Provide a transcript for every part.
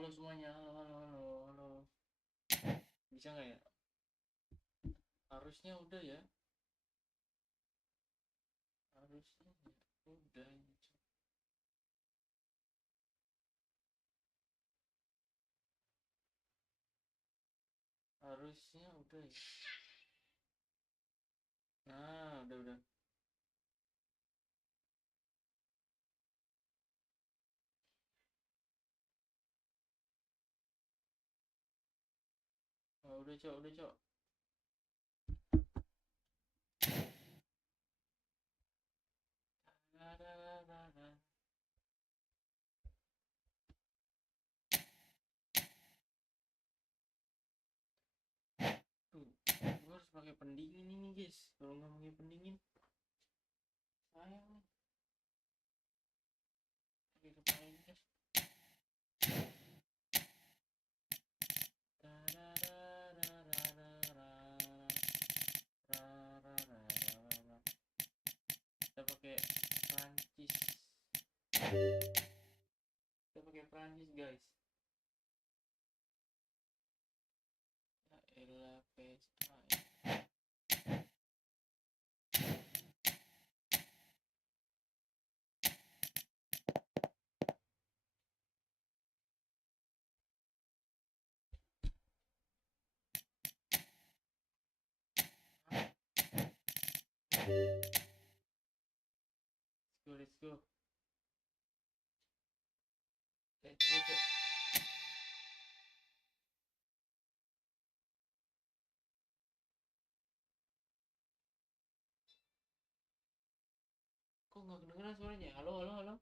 halo semuanya, halo. Bisa nggak ya? Harusnya udah ya. Harusnya ya. Udah ini. Harusnya udah ya. Nah, udah. Oh, udah cok. Tuh, gue harus pakai pendingin ini guys. Kalau nggak pakai pendingin, sayang nih. Pakai kepala ini guys. Kita pakai Prancis. Kita pakai Prancis guys. Ya elah pesta. Let's go. Let's go. Kok nggak kedengeran suaranya? Halo. Halo.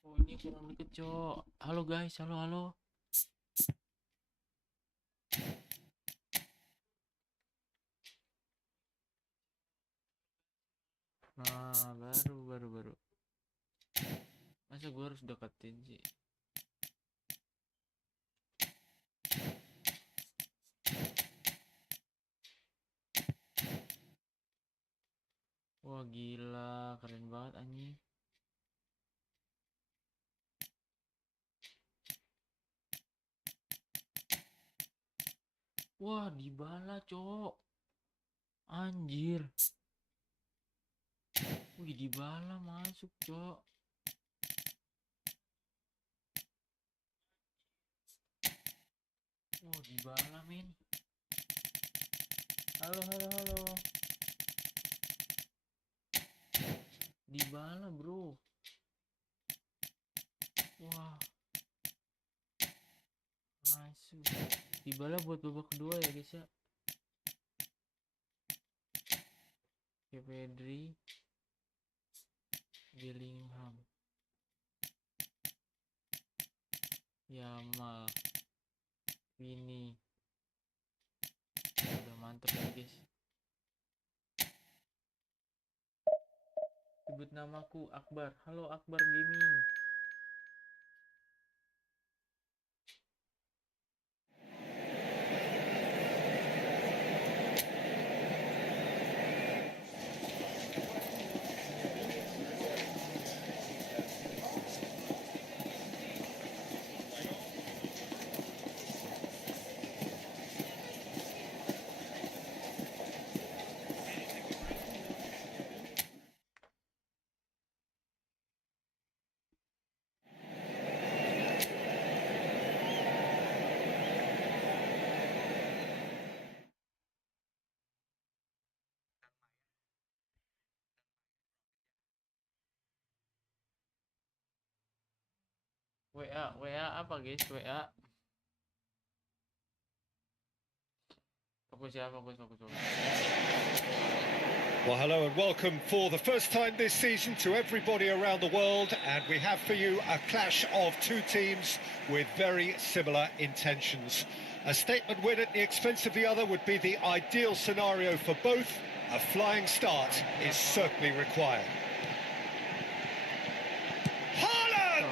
Oh ini kurang deket cok. Halo guys, halo. Nah baru. Masa gue harus deketin sih? Wah gila, keren banget anjing. Wah dibala cok. Anjir. Wih dibala masuk cok. Wah dibala men. Halo. Dibala bro. Wah masuk. Dibala buat babak kedua ya guys ya. Kayak Pedri, Bellingham, Yamal, ini udah mantep ya guys. Sebut namaku Akbar. Halo Akbar Gaming. WA apa guys? WA. Fokus. Well, hello and welcome for the first time this season to everybody around the world, and we have for you a clash of two teams with very similar intentions. A statement win at the expense of the other would be the ideal scenario for both, A flying start is certainly required. Haaland!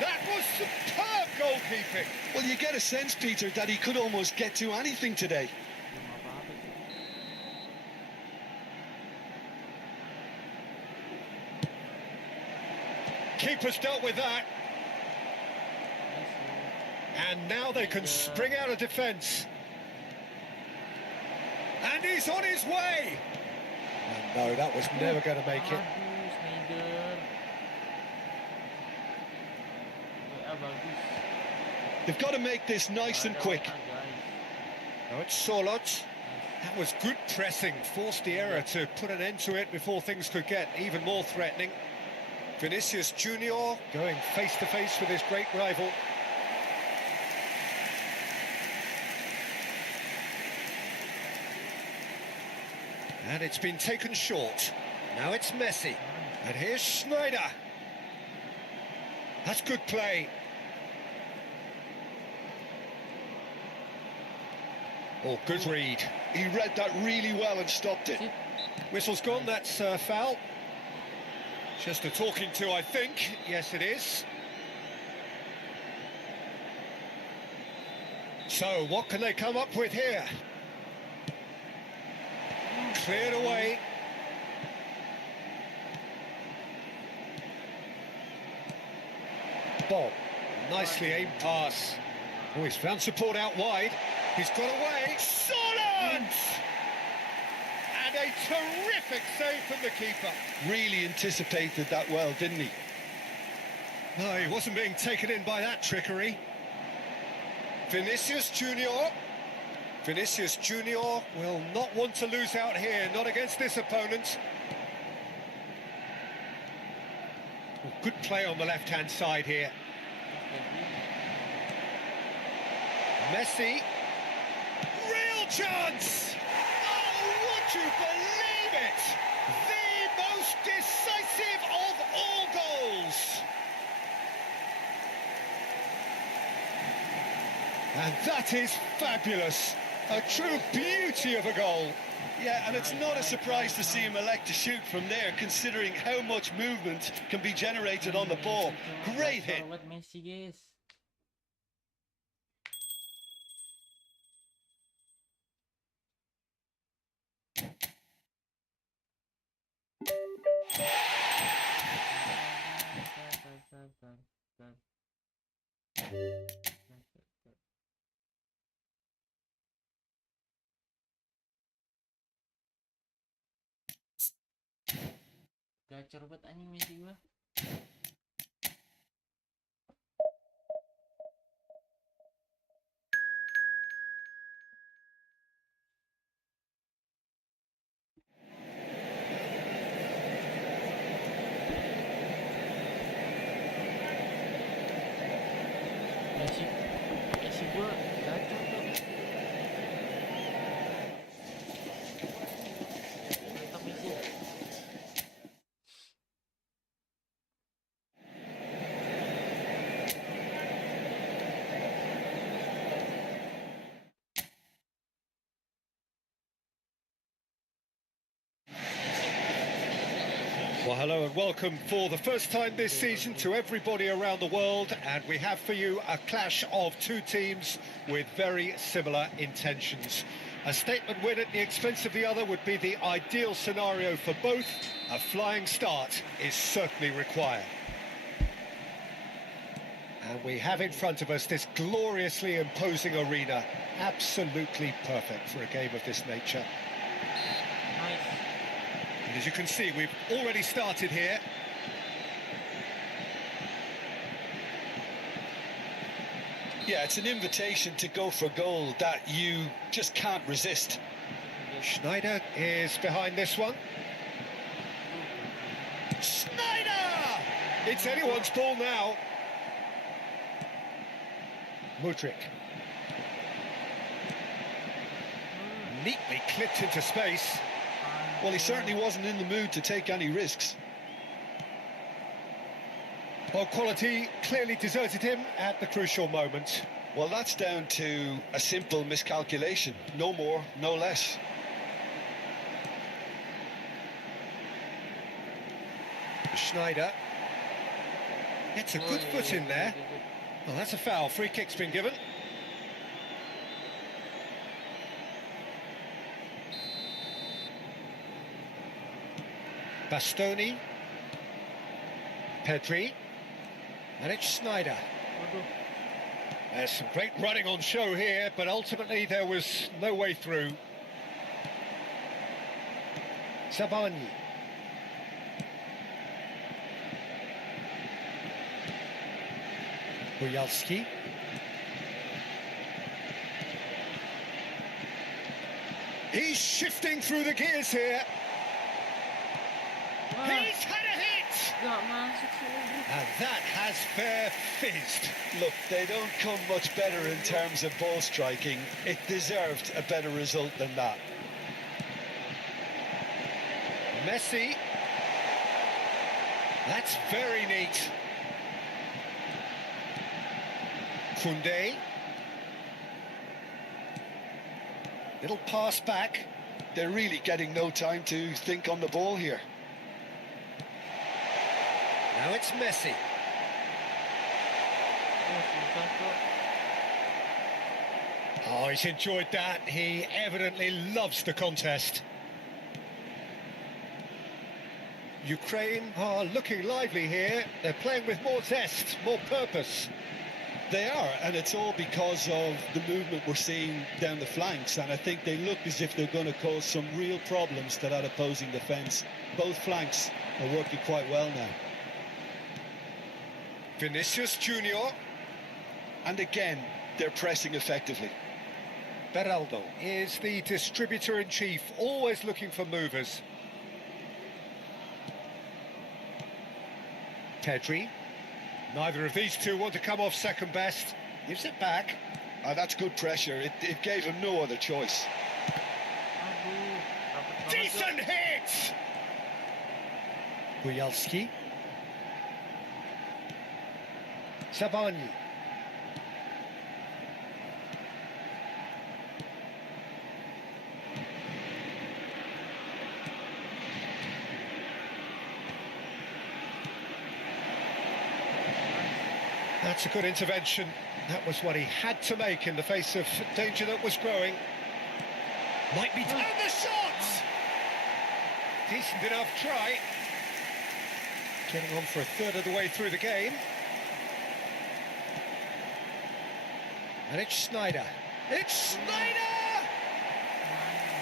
That was superb goalkeeping. Well, you get a sense, Peter, that he could almost get to anything today. Keeper's dealt with that. And now they can spring out of defence. And he's on his way. And no, that was never going to make it. They've got to make this nice and quick. Now it's Solot. That was good pressing. Forced the error to put an end to it before things could get even more threatening. Vinicius Junior going face to face with his great rival. And it's been taken short. Now it's Messi. And here's Schneider. That's good play. Oh, good read. He read that really well and stopped it. Whistle's gone, that's foul. Just a talking to, I think. Yes, it is. So, what can they come up with here? Cleared away. Bob, nicely aimed pass. Oh, he's found support out wide. He's got away. Solent! And a terrific save from the keeper. Really anticipated that well, didn't he? No, he wasn't being taken in by that trickery. Vinicius Junior. Vinicius Junior will not want to lose out here, not against this opponent. Oh, good play on the left-hand side here. Messi. Real chance! Oh, would you believe it? The most decisive of all goals. And that is fabulous. A true beauty of a goal. Yeah, and it's not a surprise to see him elect to shoot from there, considering how much movement can be generated on the ball. Great hit. Gacor banget anjing Messi gua. Messi gua gacor tuh. Mantap Messi. Well, hello and welcome for the first time this season to everybody around the world, and we have for you a clash of two teams with very similar intentions. A statement win at the expense of the other would be the ideal scenario for both. A flying start is certainly required. And we have in front of us this gloriously imposing arena, absolutely perfect for a game of this nature. Nice. And as you can see, we've already started here. Yeah, it's an invitation to go for goal that you just can't resist. Schneider is behind this one. Schneider! It's anyone's ball now. Mudryk. Neatly clipped into space. Well, he certainly wasn't in the mood to take any risks. Well, quality clearly deserted him at the crucial moment. Well, that's down to a simple miscalculation. No more, no less. Schneider gets a good foot in there. Well, that's a foul. Free kick's been given. Bastoni, Pedri, and it's Schneider. There's some great running on show here, but ultimately there was no way through. Sabani. Bojalski. He's shifting through the gears here. He's had a hit! And that has fair fizzed. Look, they don't come much better in terms of ball striking. It deserved a better result than that. Messi. That's very neat. Koundé. Little pass back. They're really getting no time to think on the ball here. Now it's Messi. Oh, he's enjoyed that. He evidently loves the contest. Ukraine are looking lively here. They're playing with more zest, more purpose. They are, and it's all because of the movement we're seeing down the flanks, and I think they look as if they're going to cause some real problems to that opposing defence. Both flanks are working quite well now. Vinicius Junior. And again, they're pressing effectively. Beraldo is the distributor-in-chief, always looking for movers. Pedri. Neither of these two want to come off second best. Gives it back. That's good pressure. It gave him no other choice. Decent hit! Bojalski. Sabani. That's a good intervention. That was what he had to make in the face of danger that was growing. Might be... And the shot! Decent enough try. Getting on for a third of the way through the game. And it's Schneider. It's Schneider!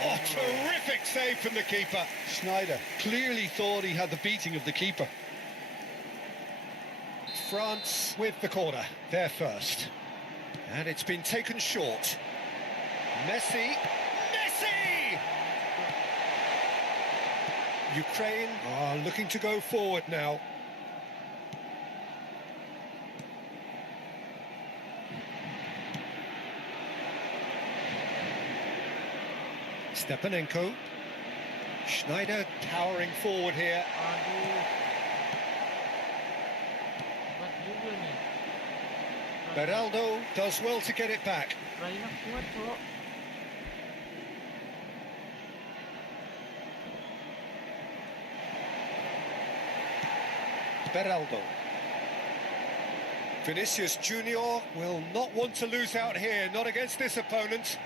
Oh, terrific save from the keeper. Schneider clearly thought he had the beating of the keeper. France with the corner, there first. And it's been taken short. Messi. Messi! Ukraine are looking to go forward now. Stepanenko. Schneider towering forward here. Beraldo does well to get it back. Beraldo. Vinicius Junior will not want to lose out here, not against this opponent.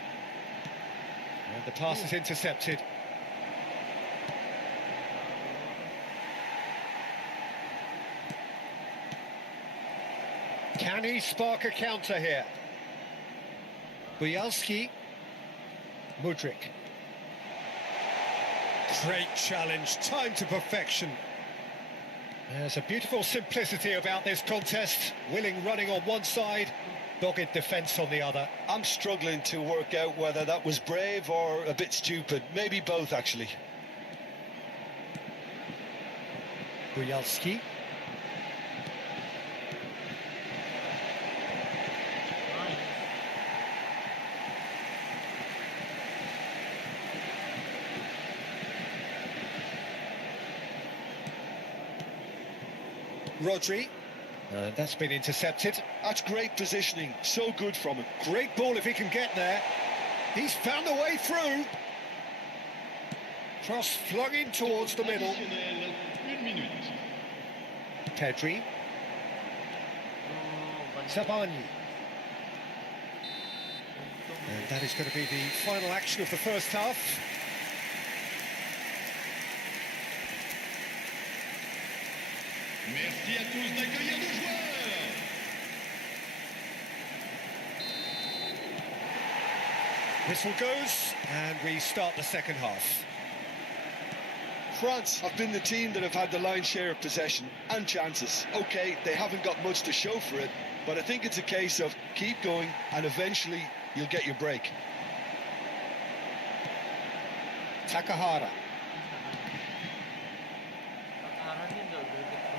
And the pass is intercepted. Can he spark a counter here? Bojalski. Mudryk. Great challenge, time to perfection. There's a beautiful simplicity about this contest. Willing running on one side, dogged defence on the other. I'm struggling to work out whether that was brave or a bit stupid. Maybe both, actually. Bojalski. Rodri. That's been intercepted. That's great positioning. So good from him. Great ball if he can get there. He's found a way through. Cross flung in towards the middle. Pedri. Sabani. And that is going to be the final action of the first half. Merci à tous d'accueillir nos joueurs. Whistle goes, and we start the second half. France have been the team that have had the lion's share of possession and chances. OK, they haven't got much to show for it, but I think it's a case of keep going and eventually you'll get your break. Takahara.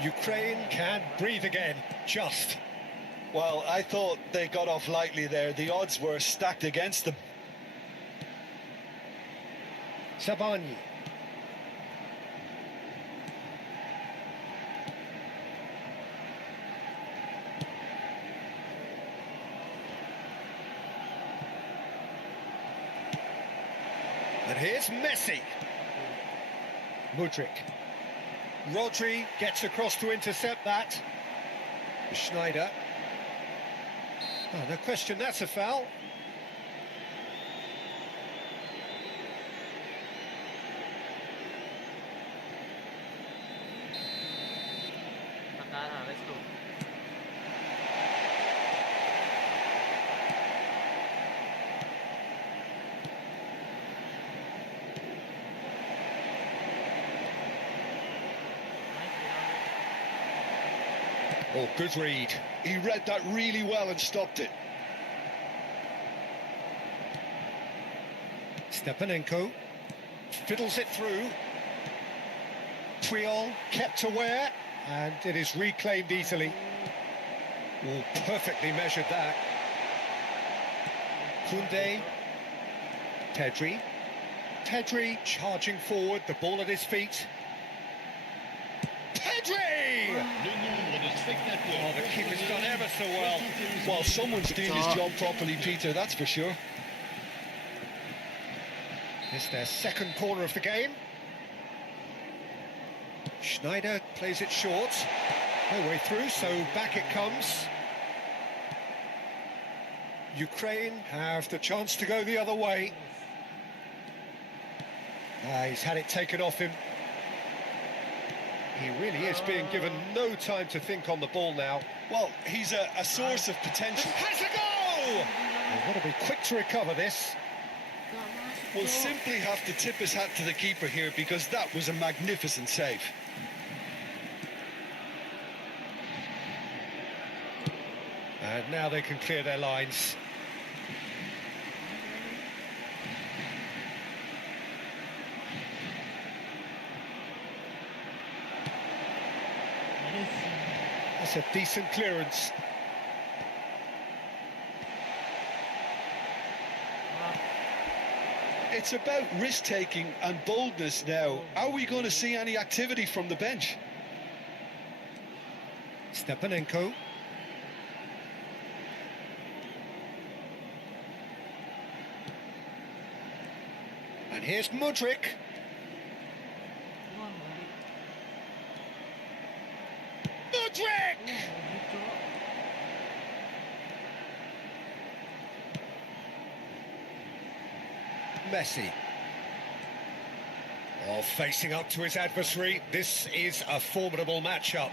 Ukraine can breathe again, just. Well, I thought they got off lightly there. The odds were stacked against them. Sabani. And here's Messi. Mudryk. Rodri gets across to intercept that. Schneider. Oh, no question, that's a foul. Let's go. Oh, good read. He read that really well and stopped it. Stepanenko fiddles it through. Puyol kept aware, and it is reclaimed easily. Oh, perfectly measured that. Koundé. Pedri. Pedri charging forward, the ball at his feet. Pedri! Oh, the keeper's done ever so well. Well, someone's doing his job properly, Peter, that's for sure. It's their second corner of the game. Schneider plays it short. No way through, so back it comes. Ukraine have the chance to go the other way. He's had it taken off him. He really is being given no time to think on the ball now. Well, he's a source of potential. Has a goal! He's got to be quick to recover this. We'll simply have to tip his hat to the keeper here because that was a magnificent save. And now they can clear their lines. That's a decent clearance. It's about risk-taking and boldness now. Are we going to see any activity from the bench? Stepanenko. And here's Mudryk. Mudryk! Messi. Oh, facing up to his adversary. This is a formidable matchup.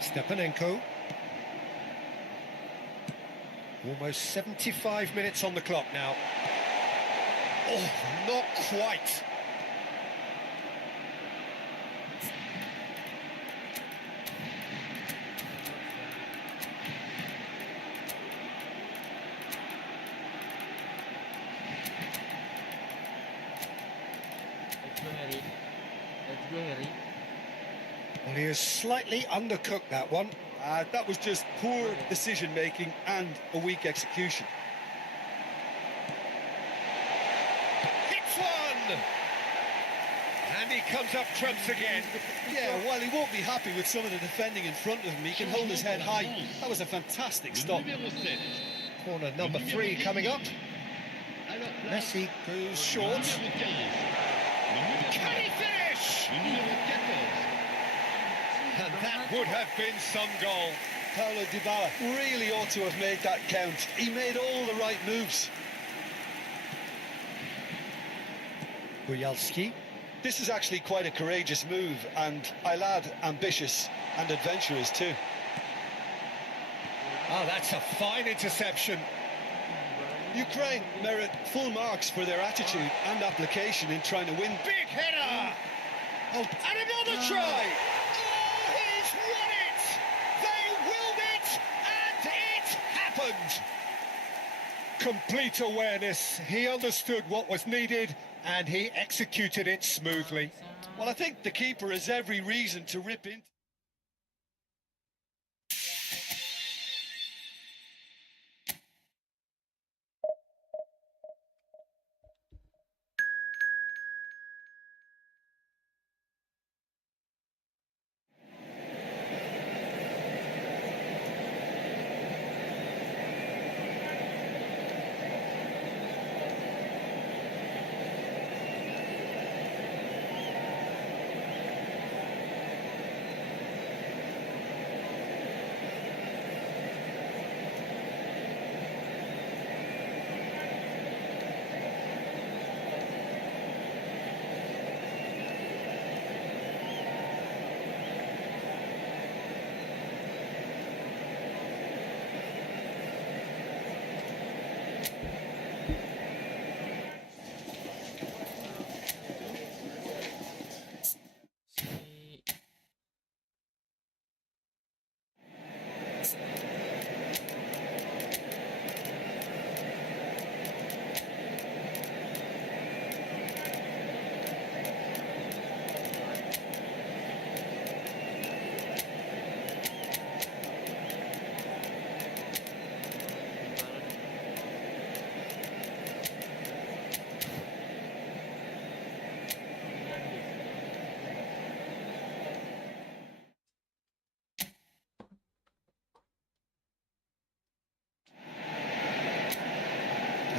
Stepanenko. Almost 75 minutes on the clock now. Oh, not quite. Let's go, Harry. Well, he has slightly undercooked that one. That was just poor decision-making and a weak execution. Hits one! And he comes up trumps again. Yeah, while he won't be happy with some of the defending in front of him, he can hold his head high. That was a fantastic stop. Corner number 3 coming up. Messi goes short. Can he finish? And that would have been some goal. Paulo Dybala really ought to have made that count. He made all the right moves. Bujalski. This is actually quite a courageous move, and I'll add ambitious and adventurous too. Oh, that's a fine interception. Ukraine merit full marks for their attitude and application in trying to win. Big header! Oh, and another try! Oh, he's won it! They willed it, and it happened! Complete awareness. He understood what was needed, and he executed it smoothly. Well, I think the keeper has every reason to rip into...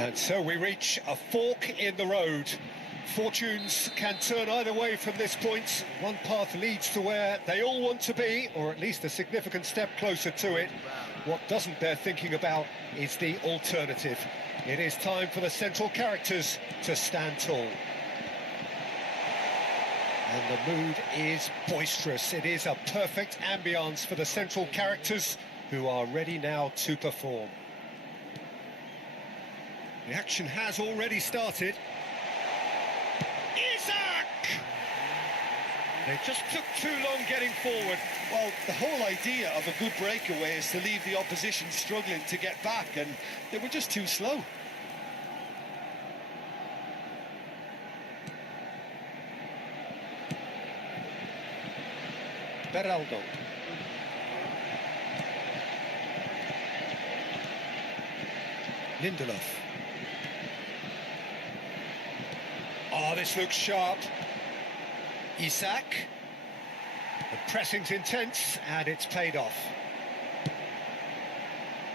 And so we reach a fork in the road. Fortunes can turn either way from this point. One path leads to where they all want to be, or at least a significant step closer to it. What doesn't bear thinking about is the alternative. It is time for the central characters to stand tall. And the mood is boisterous. It is a perfect ambience for the central characters who are ready now to perform. The action has already started. Isaac! They just took too long getting forward. Well, the whole idea of a good breakaway is to leave the opposition struggling to get back, and they were just too slow. Beraldo. Lindelof. Oh, this looks sharp. Isaac. The pressing's intense, and it's paid off.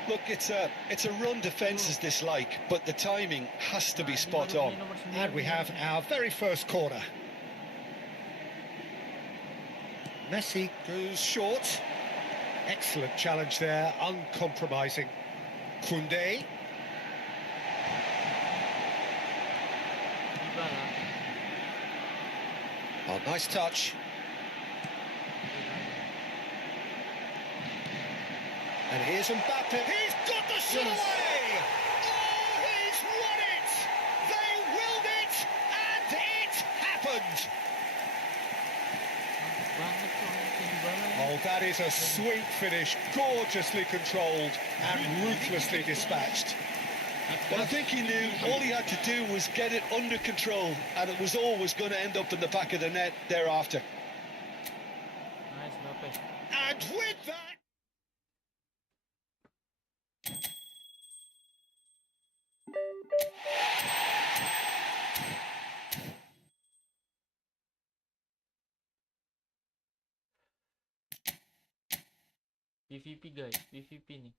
Look, it's a run defence's dislike, but the timing has to be spot on. And we have our very first corner. Messi goes short. Excellent challenge there, uncompromising. Koundé. Oh, nice touch. And here's Mbappe. He's got the shot away! Oh, he's won it! They willed it, and it happened! Oh, that is a sweet finish, gorgeously controlled and ruthlessly dispatched. Well, I think he knew all he had to do was get it under control, and it was always going to end up in the back of the net thereafter. And with that... PVP guys, PVP nih.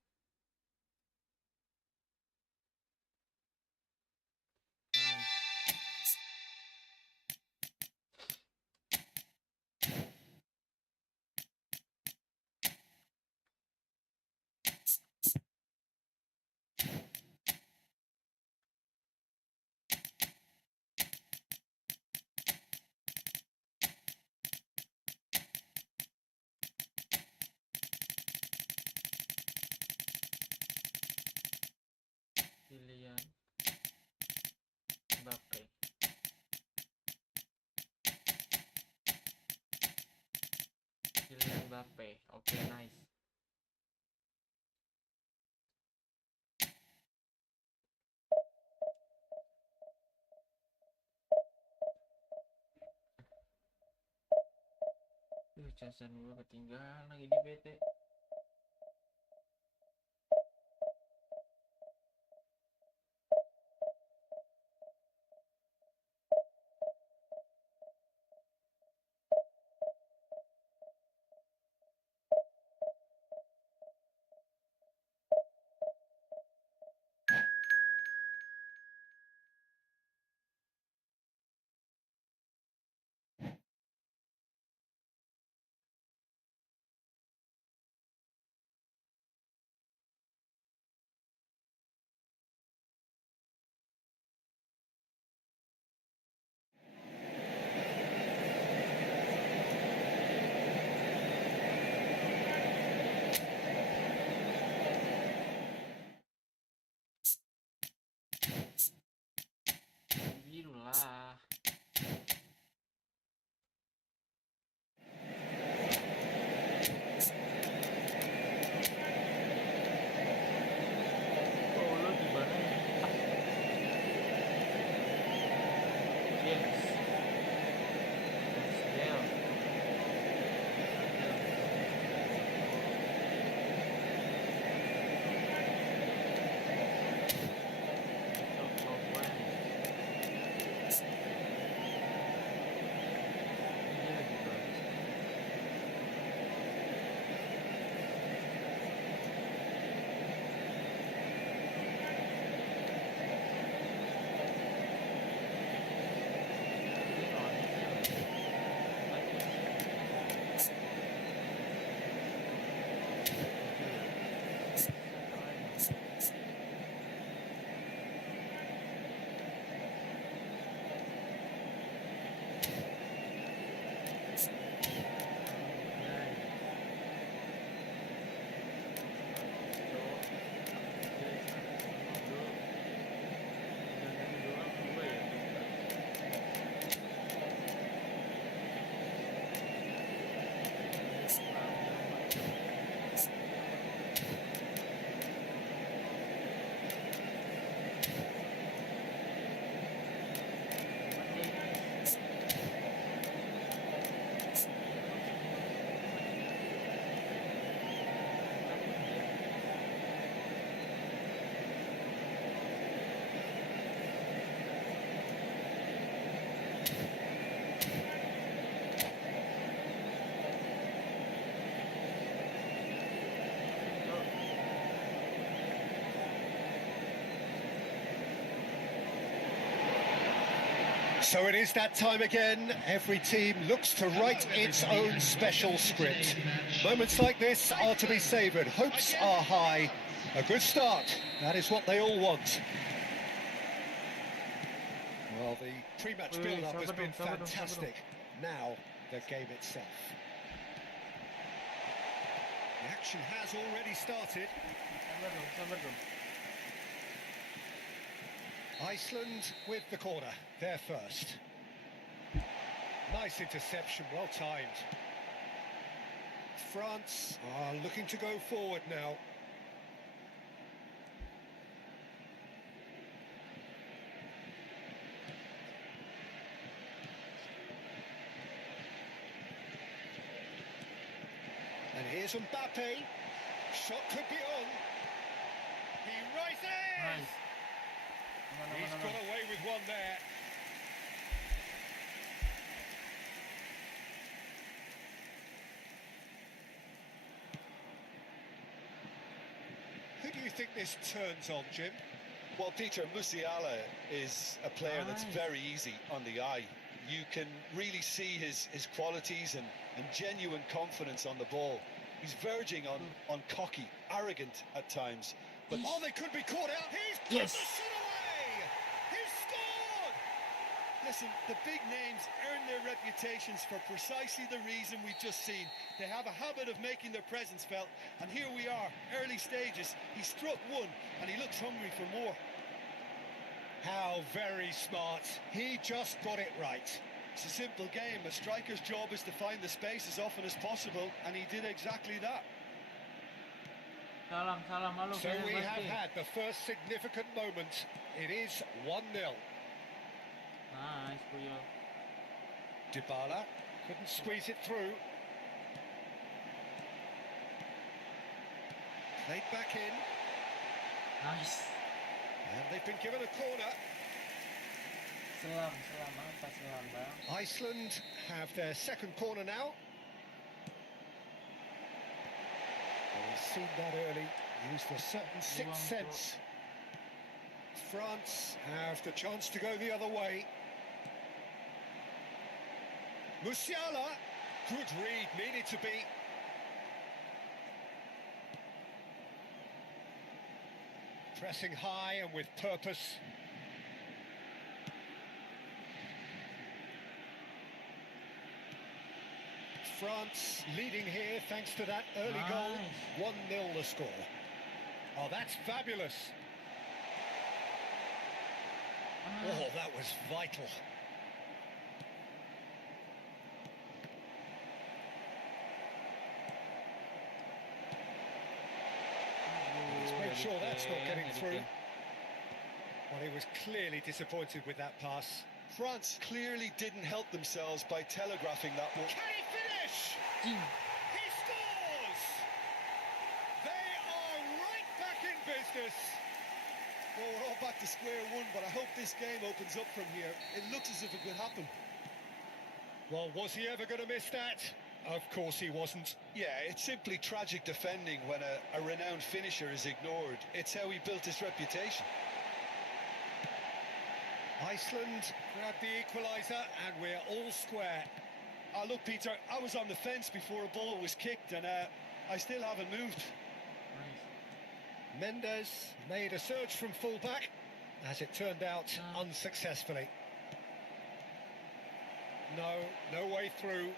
Kylian Mbappe. Oke, nice. Casan gue ketinggalan lagi di PT. Biru lah. Oh, lo di mana? Yes. Yes, So it is that time again. Every team looks to write its own special script. Moments like this are to be savoured. Hopes are high. A good start. That is what they all want. Well, the pre-match build-up has been fantastic. Now, the game itself. The action has already started. Iceland with the corner, there first. Nice interception, well timed. France are looking to go forward now. And here's Mbappe. Shot could be on. He rises! Nice. He's got away with one there. Who do you think this turns on, Jim? Well, Peter, Musiala is a player that's very easy on the eye. You can really see his qualities and genuine confidence on the ball. He's verging on cocky, arrogant at times. But oh, they could be caught out. He's put the shot away. He's scored. Listen, the big names earn their reputations for precisely the reason we've just seen. They have a habit of making their presence felt, and here we are, early stages. He struck one, and he looks hungry for more. How very smart. He just got it right. It's a simple game. A striker's job is to find the space as often as possible, and he did exactly that. Salam, halo. So we have had the first significant moment. It is 1-0. Nice, Puyol. Dybala couldn't squeeze it through. Played back in, Nice. and they've been given a corner. Selam apa selam, Bang? Iceland have their second corner now. They've seen that early, used a certain sixth sense. France have the chance to go the other way. Musiala, good read, needed to be. Pressing high and with purpose. France leading here thanks to that early goal. 1-0 the score. Oh, that's fabulous. Oh, that was vital. Let's make sure that's not getting through. Well, he was clearly disappointed with that pass. France clearly didn't help themselves by telegraphing that one. Can he finish? He scores! They are right back in business. Well, we're all back to square one, but I hope this game opens up from here. It looks as if it could happen. Well, was he ever going to miss that? Of course he wasn't. Yeah, it's simply tragic defending when a renowned finisher is ignored. It's how he built his reputation. Iceland grabbed the equaliser and we're all square. Look, Peter, I was on the fence before a ball was kicked and I still haven't moved. Nice. Mendes made a surge from fullback, as it turned out unsuccessfully. No way through.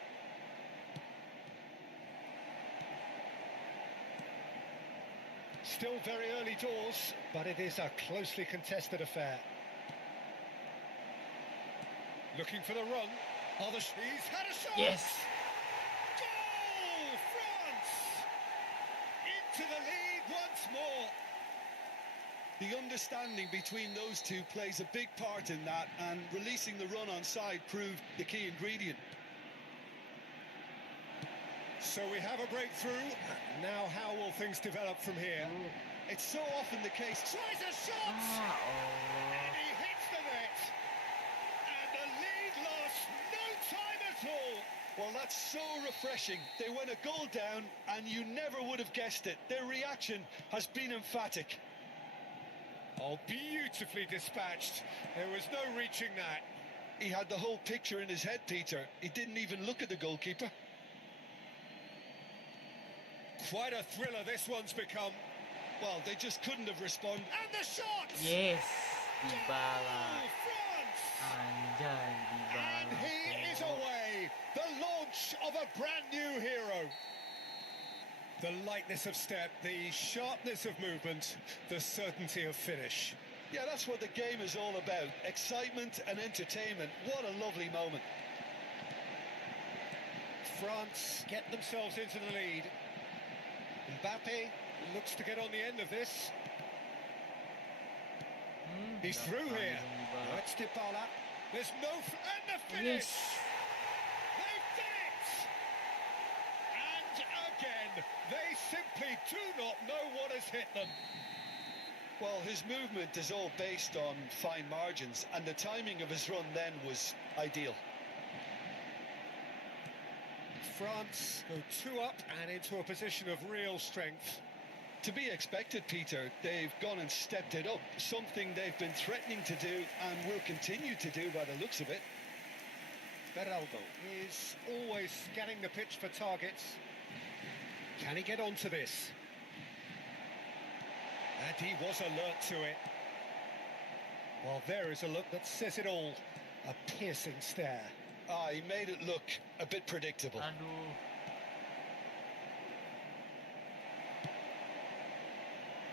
Still very early doors, but it is a closely contested affair. Looking for the run. He's had a shot! Yes. Goal! France! Into the lead once more. The understanding between those two plays a big part in that, and releasing the run on side proved the key ingredient. So we have a breakthrough. Now how will things develop from here? It's so often the case. Tries a shot! And he hits the net. And the lead lost no time at all. Well, that's so refreshing. They went a goal down, and you never would have guessed it. Their reaction has been emphatic. Oh, beautifully dispatched. There was no reaching that. He had the whole picture in his head, Peter. He didn't even look at the goalkeeper. Quite a thriller this one's become. Well, they just couldn't have responded. And the shot! Yes. Goal, Dybala. France! Anjay, And Dybala. he is away. The launch of a brand new hero. The lightness of step, the sharpness of movement, the certainty of finish. Yeah, that's what the game is all about. Excitement and entertainment. What a lovely moment. France get themselves into the lead. Mbappe looks to get on the end of this. He's through here. Now it's Dybala. There's no... and the finish! Yes. They've done it! And again, they simply do not know what has hit them. Well, his movement is all based on fine margins, and the timing of his run then was ideal. France go 2 up and into a position of real strength. To be expected, Peter. They've gone and stepped it up, something they've been threatening to do and will continue to do by the looks of it. Beraldo is always scanning the pitch for targets. Can he get onto this? And he was alert to it. Well, there is a look that says it all. A piercing stare. He made it look a bit predictable. Aduh.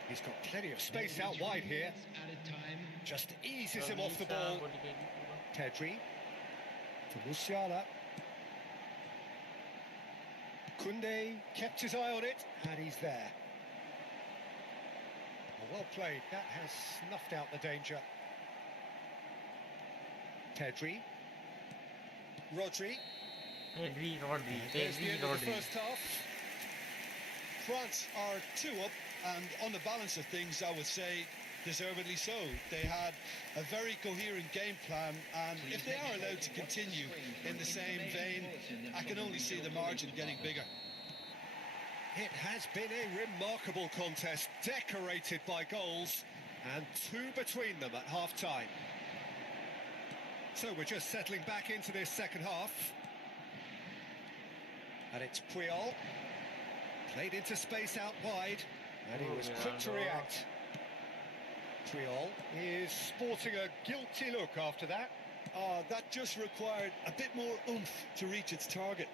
He's got plenty of space out wide here. Just eases him off the ball. Body kayak gitu, Bang. Pedri. To Musiala. Koundé kept his eye on it, and he's there. Well played, that has snuffed out the danger. Pedri. Rodri. There's the end of the first half. France are 2 up, and on the balance of things, I would say deservedly so. They had a very coherent game plan, and if they are allowed to continue in the same vein, I can only see the margin getting bigger. It has been a remarkable contest, decorated by goals, and 2 between them at half-time. So we're just settling back into this second half. And it's Puyol. Played into space out wide, and he was quick to react. Puyol is sporting a guilty look after that. That just required a bit more oomph to reach its target.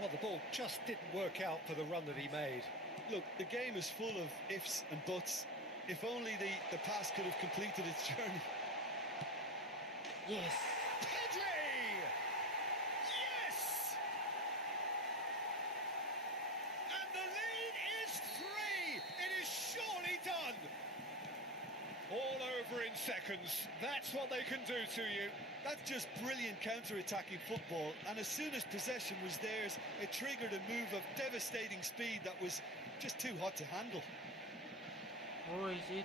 Well, the ball just didn't work out for the run that he made. Look, the game is full of ifs and buts. If only the pass could have completed its journey. Yes. Pedri! Yes! And the lead is 3! It is surely done! All over in seconds. That's what they can do to you. That's just brilliant counter-attacking football, and as soon as possession was theirs, it triggered a move of devastating speed that was just too hot to handle. Oh, is it?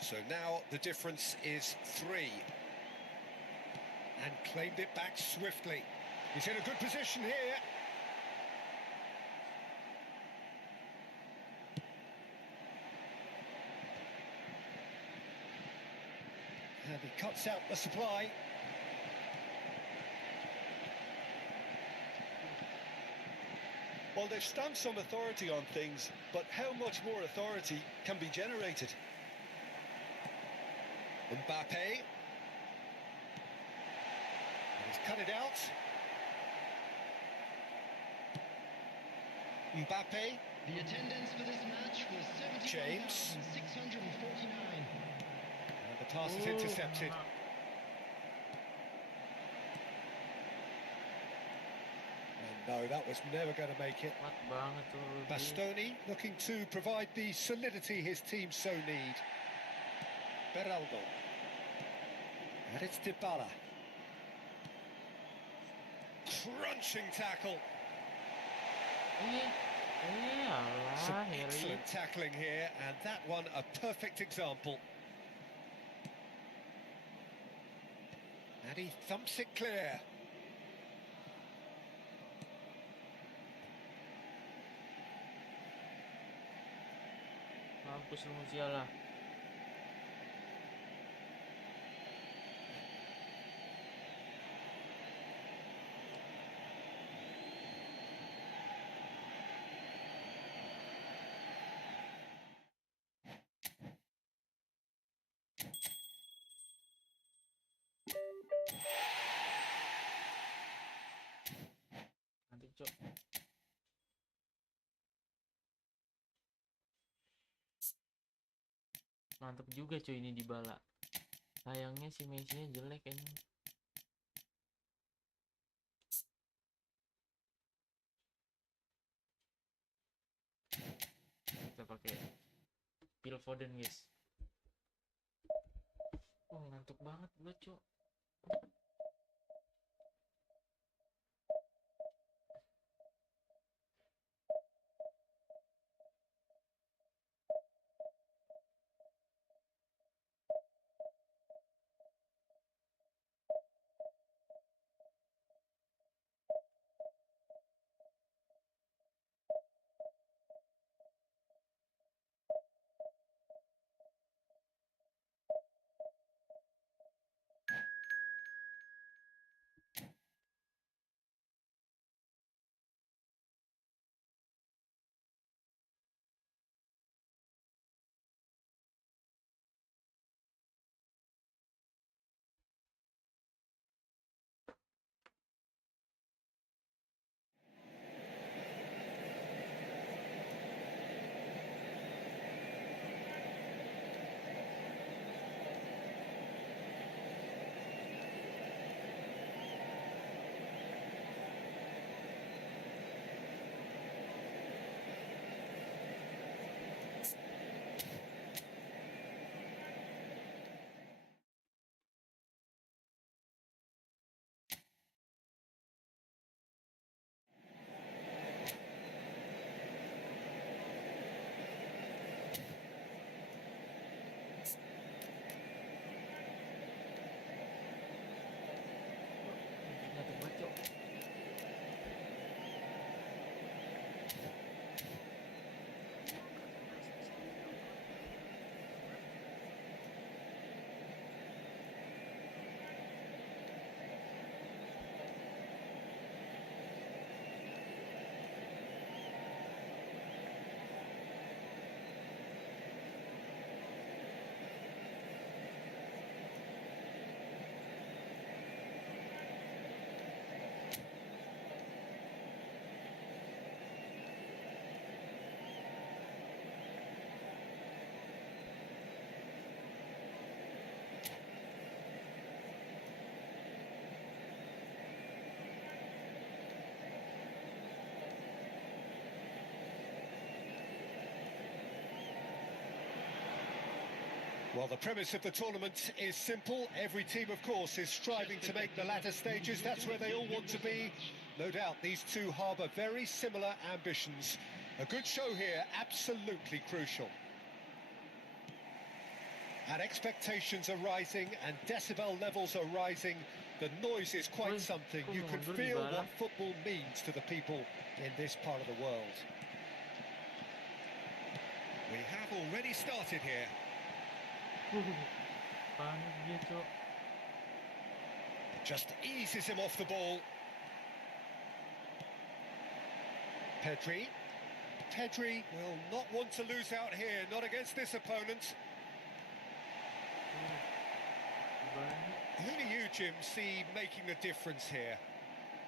So now the difference is 3. And claimed it back swiftly. He's in a good position here. And he cuts out the supply. Well, they've stamped some authority on things, but how much more authority can be generated? Mbappe. And he's cut it out. Mbappe. The attendance for this match was James. 71,649. And the pass is intercepted. No, that was never going to make it. Kuat banget tuh Rudy. Bastoni looking to provide the solidity his team so need. Beraldo. And it's Dybala. Crunching tackle. Some Alah, Harry. excellent tackling here, and that one a perfect example. And he thumps it clear. Mampus lu Musiala. Nanti cok. Mantep juga cuy ini Dybala. Sayangnya si Messi-nya jelek kan. Kita pakai Phil Foden guys. Oh ngantuk banget gue cok. Well, the premise of the tournament is simple. Every team, of course, is striving to make the latter stages. That's where they all want to be. No doubt these two harbour very similar ambitions. A good show here, absolutely crucial. And expectations are rising and decibel levels are rising. The noise is quite something. You can feel what football means to the people in this part of the world. We have already started here. Panik dia, Cok. Just eases him off the ball. Pedri. Pedri will not want to lose out here, not against this opponent. Who do you, Jim, see making the difference here?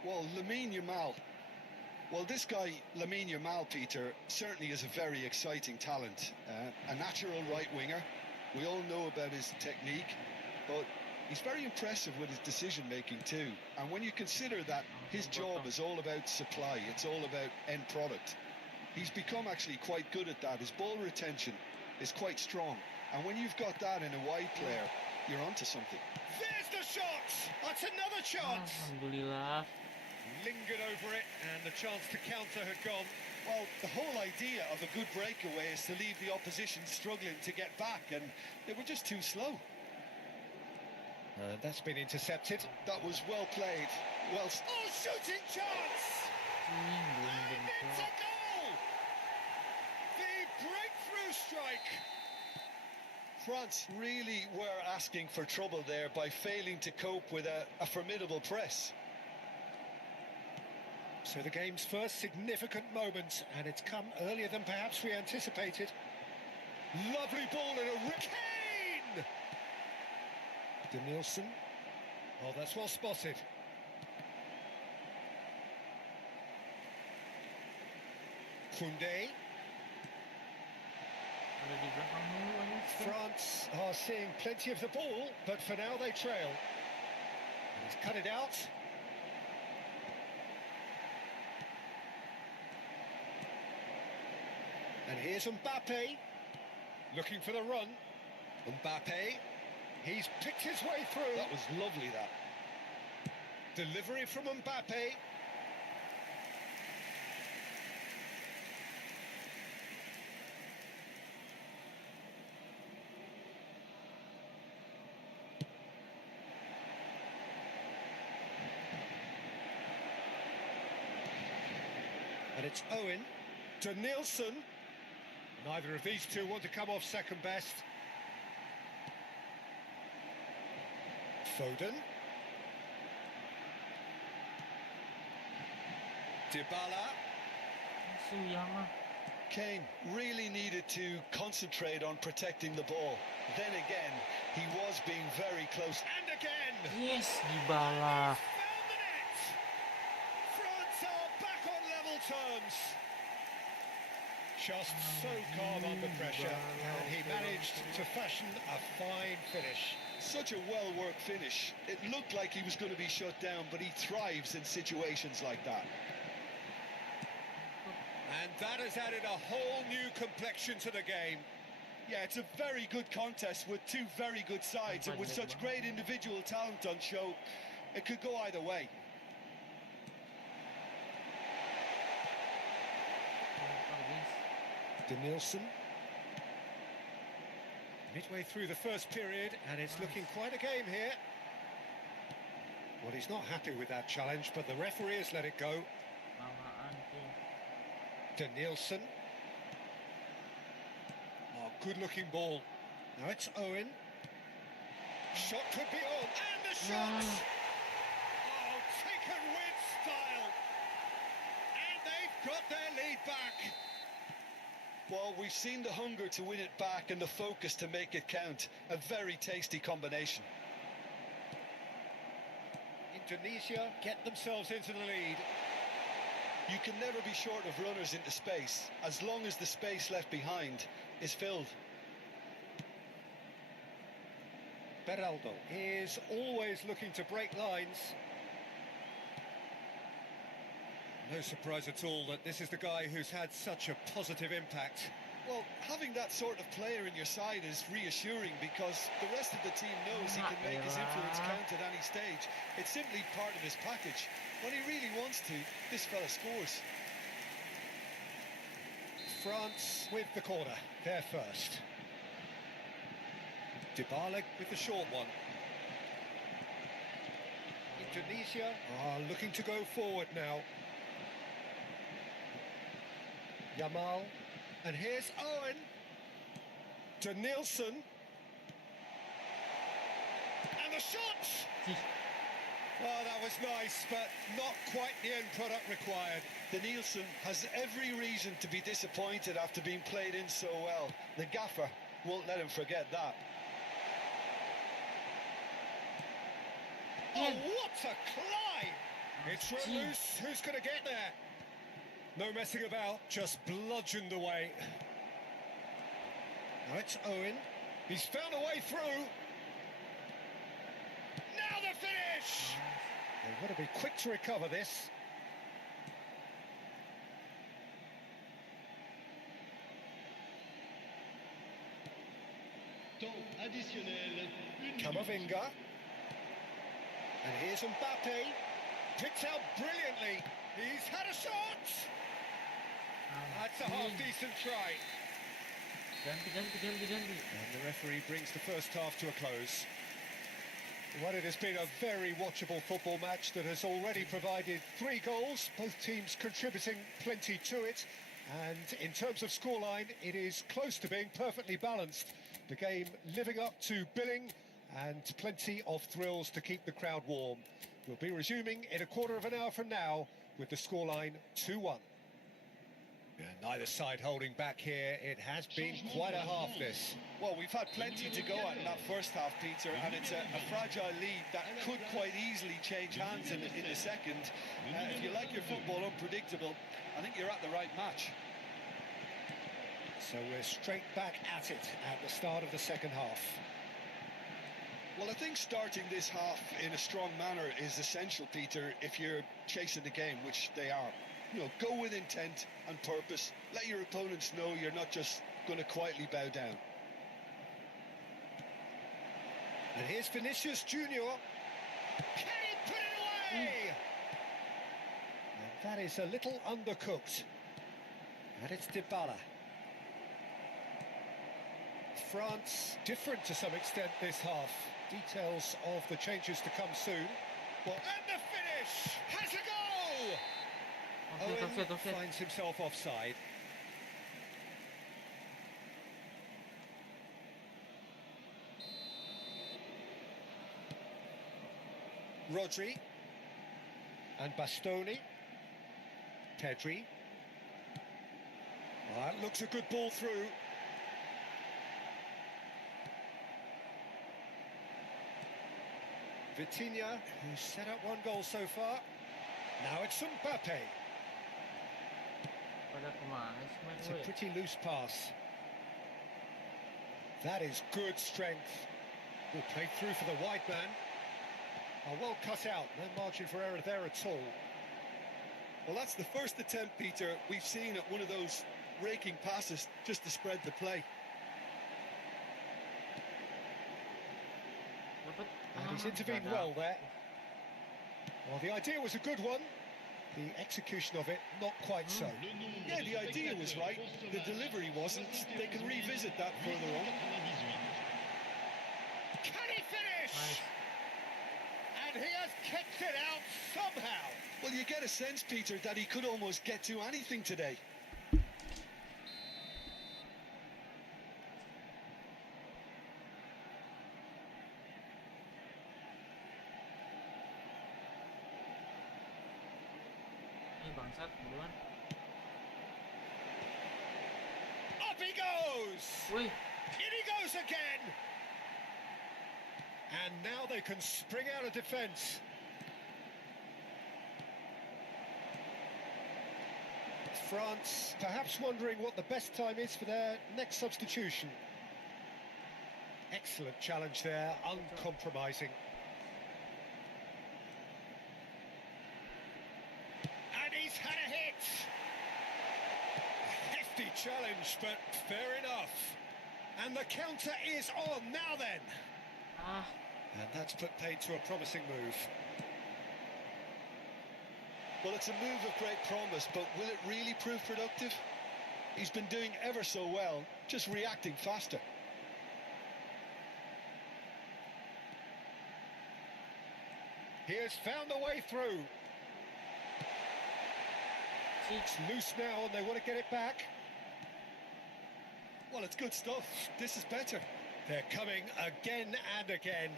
Well, Lamine Yamal. Well, this guy, Lamine Yamal, Peter, certainly is a very exciting talent. A natural right winger. We all know about his technique, but he's very impressive with his decision-making too. And when you consider that his job is all about supply, it's all about end product, he's become actually quite good at that. His ball retention is quite strong. And when you've got that in a wide player, you're onto something. There's the shot! That's another chance! Alhamdulillah. Lingered over it, and the chance to counter had gone. Well, the whole idea of a good breakaway is to leave the opposition struggling to get back, and they were just too slow. That's been intercepted. That was well played. Well, Oh, shooting chance! And it's a goal! The breakthrough strike! France really were asking for trouble there by failing to cope with a formidable press. So the game's first significant moment, and it's come earlier than perhaps we anticipated. Lovely ball in a Kane! Danielson. Oh, that's well spotted. Koundé. Ada di belakang dulu ini. France are seeing plenty of the ball, but for now they trail. And he's cut it out. And here's Mbappe, looking for the run. Mbappe, he's picked his way through. That was lovely, that. Delivery from Mbappe. And it's Owen. Danielson. Neither of these two want to come off second best. Foden. Dybala. Suyama. Kane really needed to concentrate on protecting the ball. Then again, he was being very close. And again! Yes, Dybala. Found the net! France are back on level terms. Just so calm under pressure, and he managed to fashion a fine finish. Such a well-worked finish. It looked like he was going to be shut down, but he thrives in situations like that. And that has added a whole new complexion to the game. Yeah, it's a very good contest with two very good sides, and with such great individual talent on show, it could go either way. Danielson. Midway through the first period, and it's looking quite a game here. Well, he's not happy with that challenge, but the referee has let it go. Lamaan tuh. Danielson. Oh, good-looking ball. Now it's Owen. Shot could be on, and the shot! Oh, taken with style. And they've got their lead back. Well, we've seen the hunger to win it back and the focus to make it count. A very tasty combination. Indonesia get themselves into the lead. You can never be short of runners into space, as long as the space left behind is filled. Beraldo is always looking to break lines. No surprise at all that this is the guy who's had such a positive impact. Well, having that sort of player in your side is reassuring because the rest of the team knows he can make his influence count at any stage. It's simply part of his package. When he really wants to, this fella scores. France with the corner, they're first. Dybala with the short one. Indonesia are looking to go forward now. Yamal, and here's Owen. Denilson. And the shot! Oh, that was nice, but not quite the end product required. Denilson has every reason to be disappointed after being played in so well. The gaffer won't let him forget that. Oh, what a climb! It's run loose. Who's going to get there? No messing about, just bludgeoned away. Now it's Owen. He's found a way through. Now the finish! They've got to be quick to recover this. Temps additionnel. Camavinga. And here's Mbappe. Picked out brilliantly. He's had a shot! That's a half-decent try. Ganti. And the referee brings the first half to a close. Well, it has been a very watchable football match that has already provided 3 goals, both teams contributing plenty to it. And in terms of scoreline, it is close to being perfectly balanced. The game living up to billing and plenty of thrills to keep the crowd warm. We'll be resuming in a quarter of an hour from now with the scoreline 2-1. Neither side holding back here. It has been quite a half, this. Well, we've had plenty to go at in that first half, Peter, and it's a fragile lead that could quite easily change hands in the second. If you like your football unpredictable, I think you're at the right match. So we're straight back at it at the start of the second half. Well, I think starting this half in a strong manner is essential, Peter, if you're chasing the game, which they are. You know, go with intent and purpose. Let your opponents know you're not just going to quietly bow down. And here's Vinicius Junior. Can he put it away? And that is a little undercooked. And it's Dybala. France different to some extent this half. Details of the changes to come soon. Well, and the finish has a goal! Owen finds himself offside. Rodri and Bastoni. Pedri. Well, that looks a good ball through. Vitinha, who's set up 1 goal so far. Now it's Mbappe. It's a pretty loose pass. That is good strength. Good play through for the wide man. Oh, well cut out. No margin for error there at all. Well, that's the first attempt, Peter, we've seen at one of those raking passes just to spread the play. And he's intervened well there. Well, the idea was a good one. The execution of it, not quite so. Yeah, the idea was right. The delivery wasn't. They can revisit that further on. Can he finish? And he has kicked it out somehow. Well, you get a sense, Peter, that he could almost get to anything today. Bangsat buruan. Up he goes! Wih, In he goes again! And now they can spring out of defence. France perhaps wondering what the best time is for their next substitution. Excellent challenge there, uncompromising. And he's had a hit! Hefty challenge, but fair enough. And the counter is on now then. Ah, And that's put paid to a promising move. Well, it's a move of great promise, but will it really prove productive? He's been doing ever so well, just reacting faster. He has found a way through. see, It's loose now and they want to get it back. Well, it's good stuff. This is better. They're coming again and again.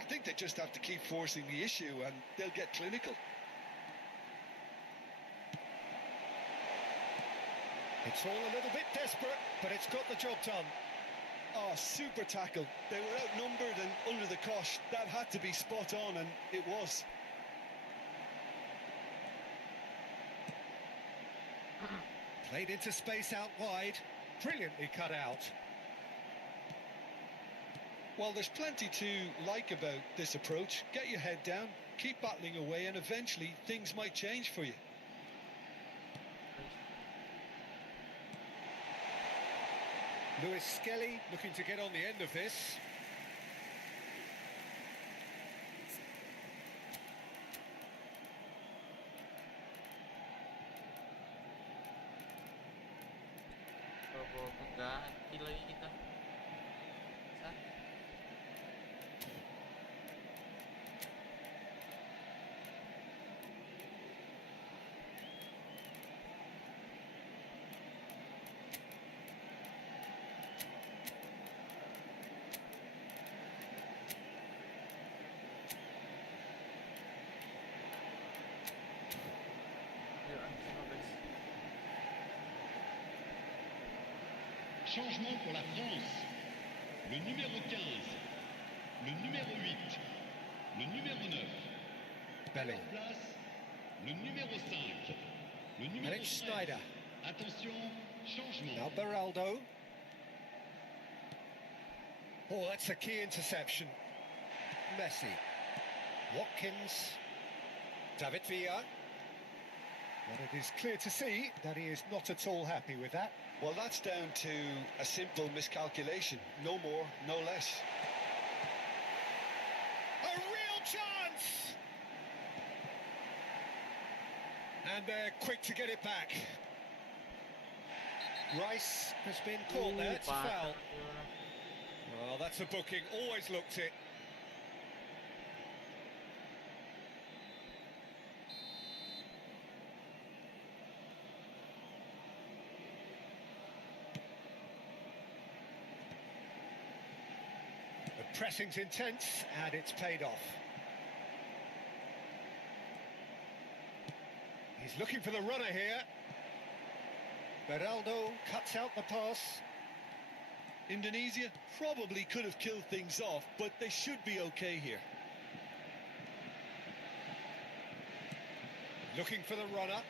I think they just have to keep forcing the issue and they'll get clinical. It's all a little bit desperate, but it's got the job done. Oh, super tackle. They were outnumbered and under the cosh. That had to be spot on, and it was. Played into space out wide. Brilliantly cut out. Well, there's plenty to like about this approach. Get your head down, keep battling away, and eventually things might change for you. Lewis Skelly looking to get on the end of this. coba mengganti lagi kita. Sat. Yuk, 15. Changement pour la France. Le numéro 15, le numéro 8, le numéro 9. Belling. En place, le numéro 5, le numéro And it's 13. Schneider. Attention, changement. Now Beraldo. Oh, that's a key interception. Messi. Watkins. David Villa. But it is clear to see that he is not at all happy with that. Well, that's down to a simple miscalculation. No more, no less. A real chance! And they're quick to get it back. Rice has been caught there, it's a Patah foul. dia orang. Well, that's a booking, always looked it. The pressing's intense and it's paid off. He's looking for the runner here. Beraldo cuts out the pass. Indonesia probably could have killed things off, but they should be okay here. Looking for the runner.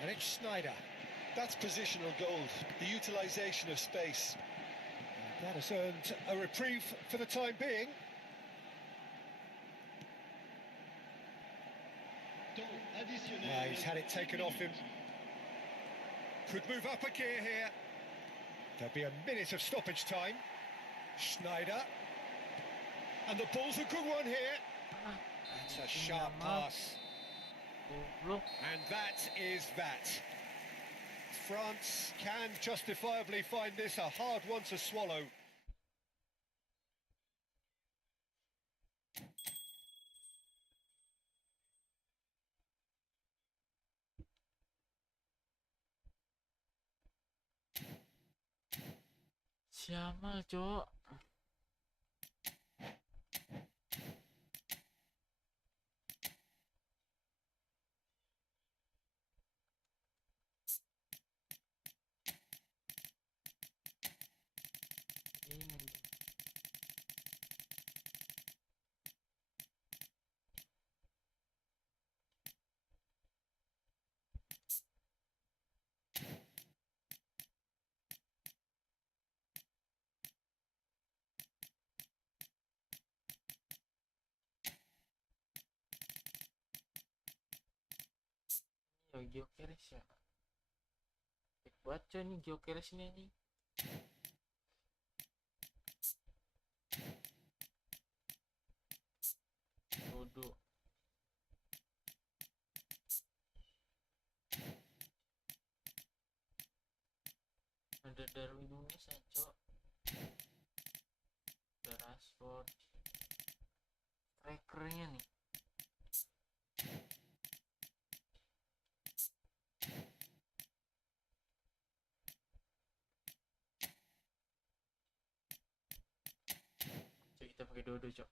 And it's Schneider. That's positional gold, the utilisation of space. That has earned a reprieve for the time being. Temps additionnel. He's had it taken off him. Could move up a gear here. There'll be a minute of stoppage time. Schneider. And the ball's a good one here. Ah, It's a anjing, sharp lama. pass. Goblok. And that is that. France can justifiably find this a hard one to swallow. Siamal, Cok. Ini. Yo, Gyökeres ya. Baca nih geocache-nya nih. Bodoh. Ada Darwin Nunes aja. Ada Rashford. Strikernya nih. Coba kita pakai Dodo, Cok.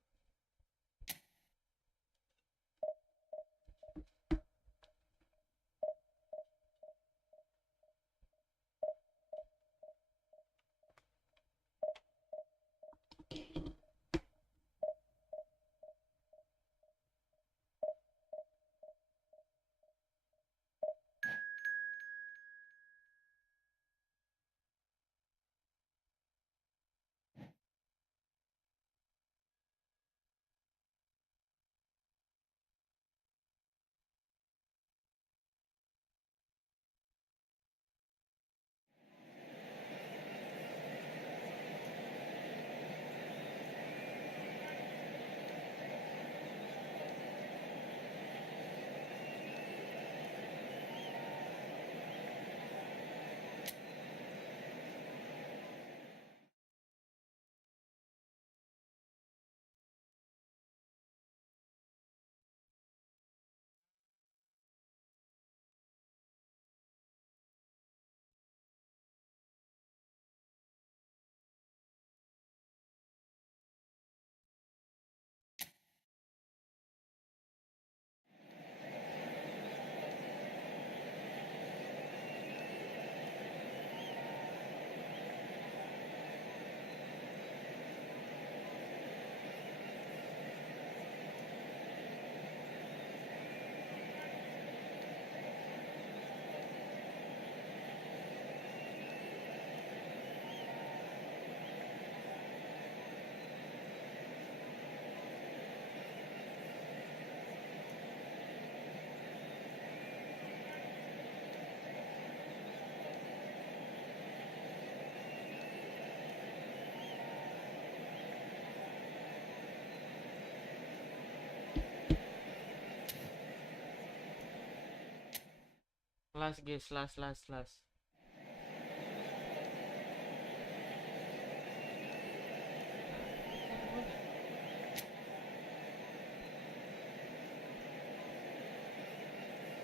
Last guys, last.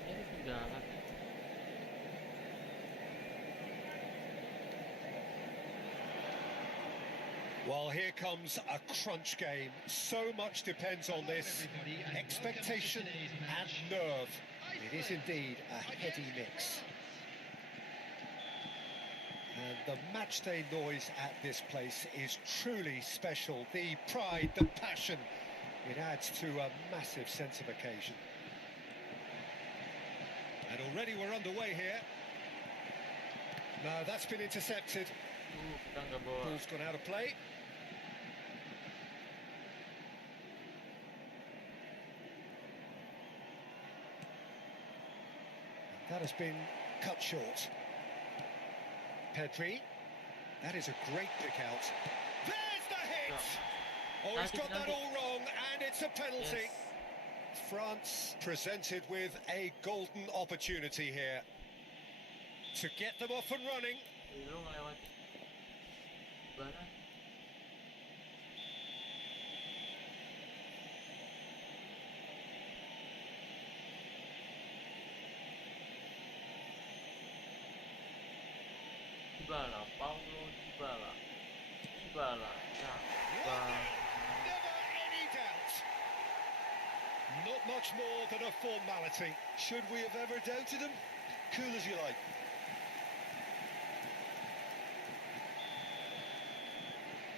Ini ketinggalan. Well, here comes a crunch game. So much depends on this. Expectation and nerve. It is indeed a heady mix. And the matchday noise at this place is truly special. The pride, the passion, it adds to a massive sense of occasion. And already we're underway here. No, that's been intercepted. Kita nggak bawa. Ball's gone out of play. That has been cut short. Pedri. That is a great pick out. There's the hit! Oh, he's got that all wrong, and it's a penalty. Yes. France presented with a golden opportunity here to get them off and running. Lu ngelewati baran. Dybala, Paulo Dybala. Never any doubt. Not much more than a formality. Should we have ever doubted him? Cool as you like.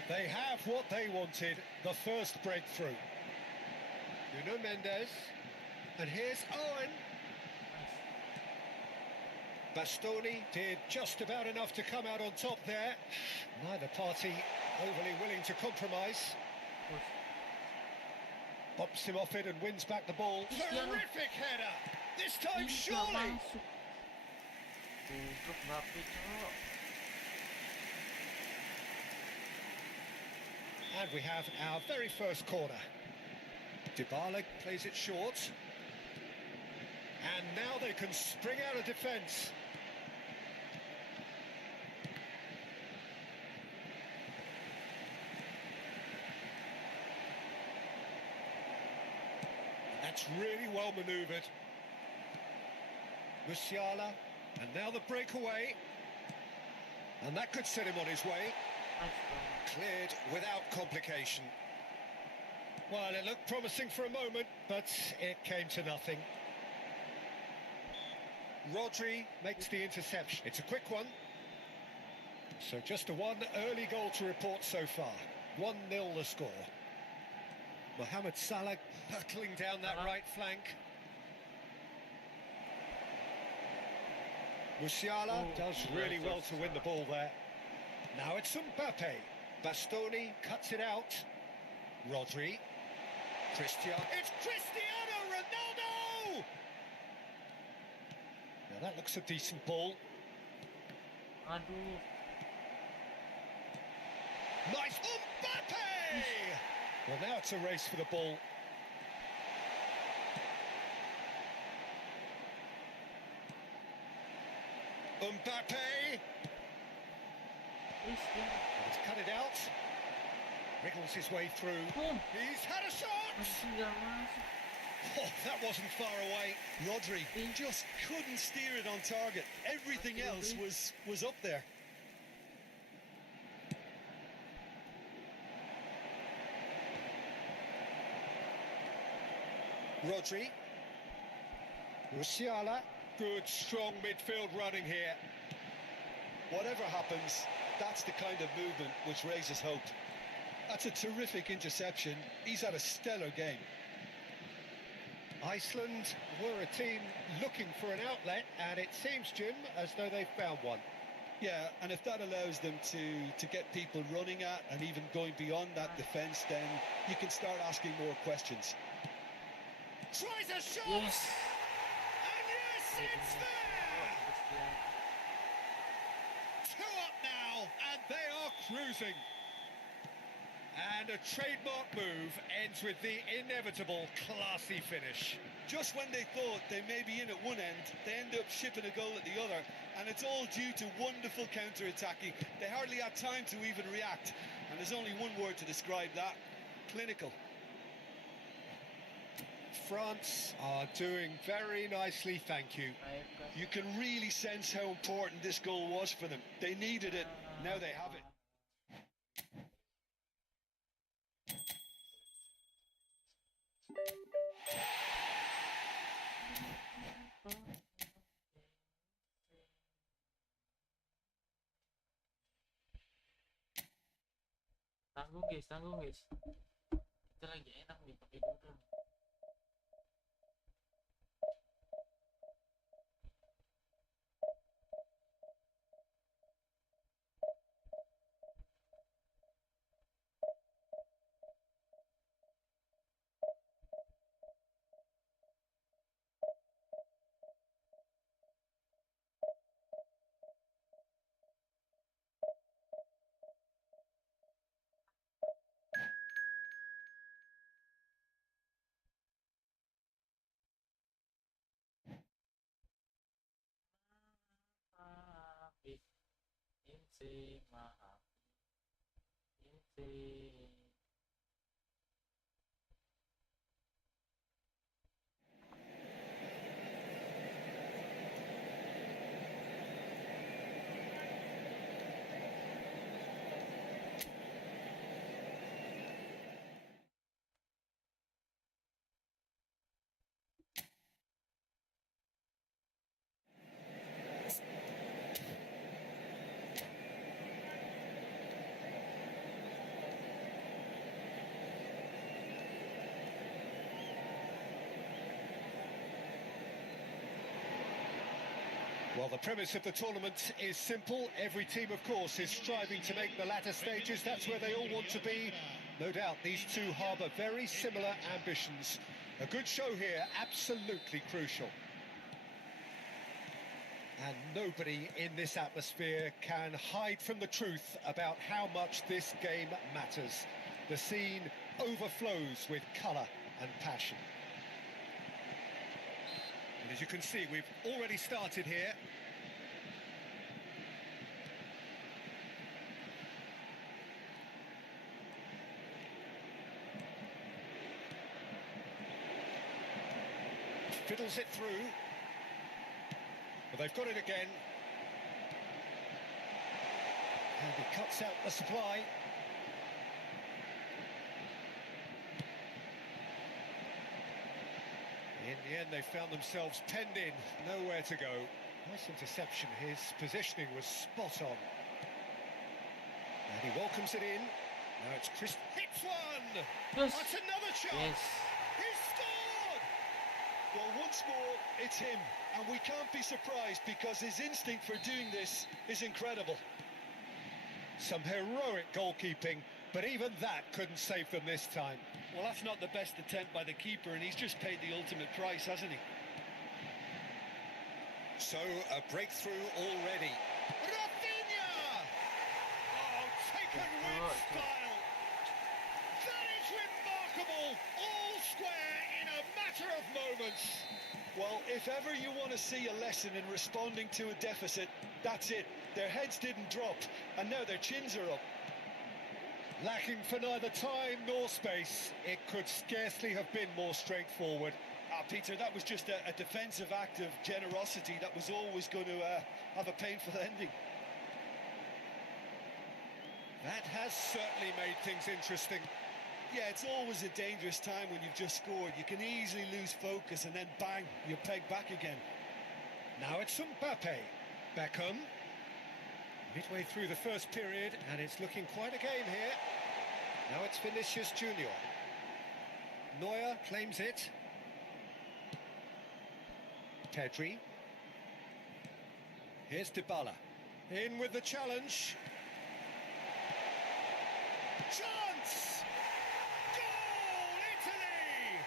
They have what they wanted, the first breakthrough. Nuno Mendes, and here's Owen. Bastoni did just about enough to come out on top there. Neither party overly willing to compromise. Bumps him off it and wins back the ball. Cristiano. Terrific header! This time, Nggak surely! masuk. Goblok Mbappe cok. And we have our very first corner. Dybala plays it short. And now they can spring out of defence. That's really well manoeuvred. Musiala, and now the breakaway. And that could set him on his way. Cleared without complication. Well, it looked promising for a moment, but it came to nothing. Rodri makes the interception. It's a quick one. So just a one early goal to report so far. 1-0 the score. Mohamed Salah hurtling down that right flank. Musiala does really well to win the ball there. Now it's Mbappe. Bastoni cuts it out. Rodri. Cristiano. It's Cristiano Ronaldo! Now that looks a decent ball. Aduh. Nice Mbappe! Well, now it's a race for the ball. Mbappe! He's cut it out. Wriggles his way through. Boom. He's had a shot! Masih nggak masuk. Oh, that wasn't far away. Rodri just couldn't steer it on target. Everything else was up there. Rodri. Musiala. Good, strong midfield running here. Whatever happens, that's the kind of movement which raises hope. That's a terrific interception. He's had a stellar game. Iceland were a team looking for an outlet, and it seems, Jim, as though they've found one. Yeah, and if that allows them to get people running at and even going beyond that defence, then you can start asking more questions. Tries a shot! Yes. And yes, it's there! Two up now, and they are cruising. And a trademark move ends with the inevitable classy finish. Just when they thought they may be in at one end, they end up shipping a goal at the other, and it's all due to wonderful counter-attacking. They hardly had time to even react, and there's only one word to describe that: clinical. France are doing very nicely, thank you. You can really sense how important this goal was for them. They needed it, now they have it. Tanggung guys, tanggung guys. Kita lagi enak nih pakai dulu. Maafin, inci maafin, inci. Well, the premise of the tournament is simple. Every team, of course, is striving to make the latter stages. That's where they all want to be. No doubt these two harbour very similar ambitions. A good show here, absolutely crucial. And nobody in this atmosphere can hide from the truth about how much this game matters. The scene overflows with colour and passion. And as you can see, we've already started here. Fiddles it through. But they've got it again. And he cuts out the supply. In the end, they found themselves penned in, nowhere to go. Nice interception, his positioning was spot on. And he welcomes it in. Now it's Chris. Hits one! Yes. That's another chance! Yes. He scored! Well, once more, it's him. And we can't be surprised because his instinct for doing this is incredible. Some heroic goalkeeping, but even that couldn't save them this time. Well, that's not the best attempt by the keeper, and he's just paid the ultimate price, hasn't he? So, a breakthrough already. Rafinha! Oh, taken with style. That is remarkable. All square in a matter of moments. Well, if ever you want to see a lesson in responding to a deficit, that's it. Their heads didn't drop, and now their chins are up. Lacking for neither time nor space, it could scarcely have been more straightforward. Peter, that was just a defensive act of generosity that was always going to have a painful ending. That has certainly made things interesting. Yeah, it's always a dangerous time when you've just scored. You can easily lose focus and then bang, you're pegged back again. Now it's Mbappe. Beckham. Midway through the first period, and it's looking quite a game here. Now it's Vinicius Junior. Neuer claims it. Pedri. Here's Dybala. In with the challenge. Chance! Goal, Italy!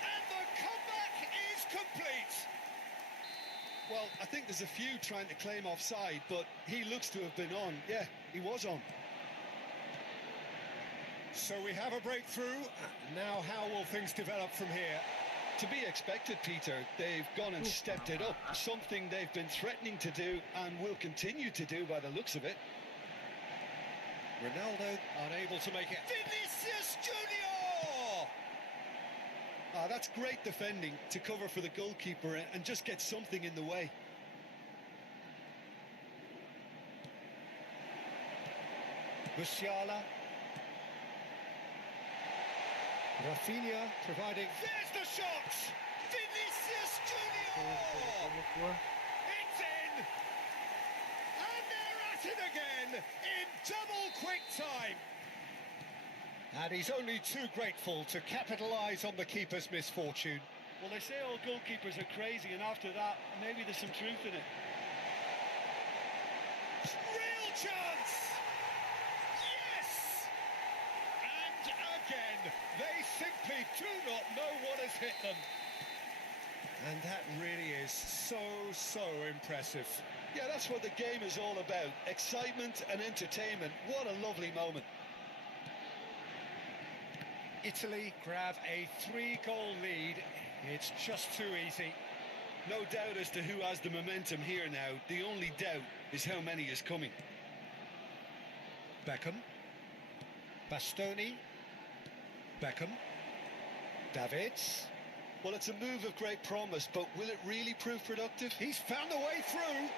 And the comeback is complete. Well, I think there's a few trying to claim offside, but he looks to have been on. Yeah, he was on. So we have a breakthrough. Now how will things develop from here? To be expected, Peter. They've gone and stepped it up. Something they've been threatening to do and will continue to do by the looks of it. Ronaldo unable to make it. Vinicius Junior! That's great defending to cover for the goalkeeper and just get something in the way. Musiala. Rafinha providing. There's the shot! Vinicius Junior! It's in! And they're at it again in double quick time. And he's only too grateful to capitalise on the keeper's misfortune. Well, they say all goalkeepers are crazy, and after that, maybe there's some truth in it. Real chance! Yes! And again, they simply do not know what has hit them. And that really is so impressive. Yeah, that's what the game is all about. Excitement and entertainment. What a lovely moment. Italy grab a 3-goal lead. It's just too easy. No doubt as to who has the momentum here now. The only doubt is how many is coming. Beckham. Bastoni. Beckham. Davids. Well, it's a move of great promise, but will it really prove productive? He's found a way through.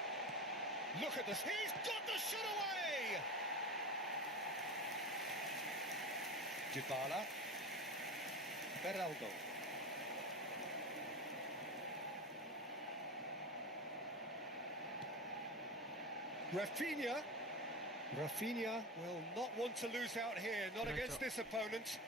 Look at this. He's got the shot away. Dybala. Beraldo. Rafinha will not want to lose out here, not against this opponent.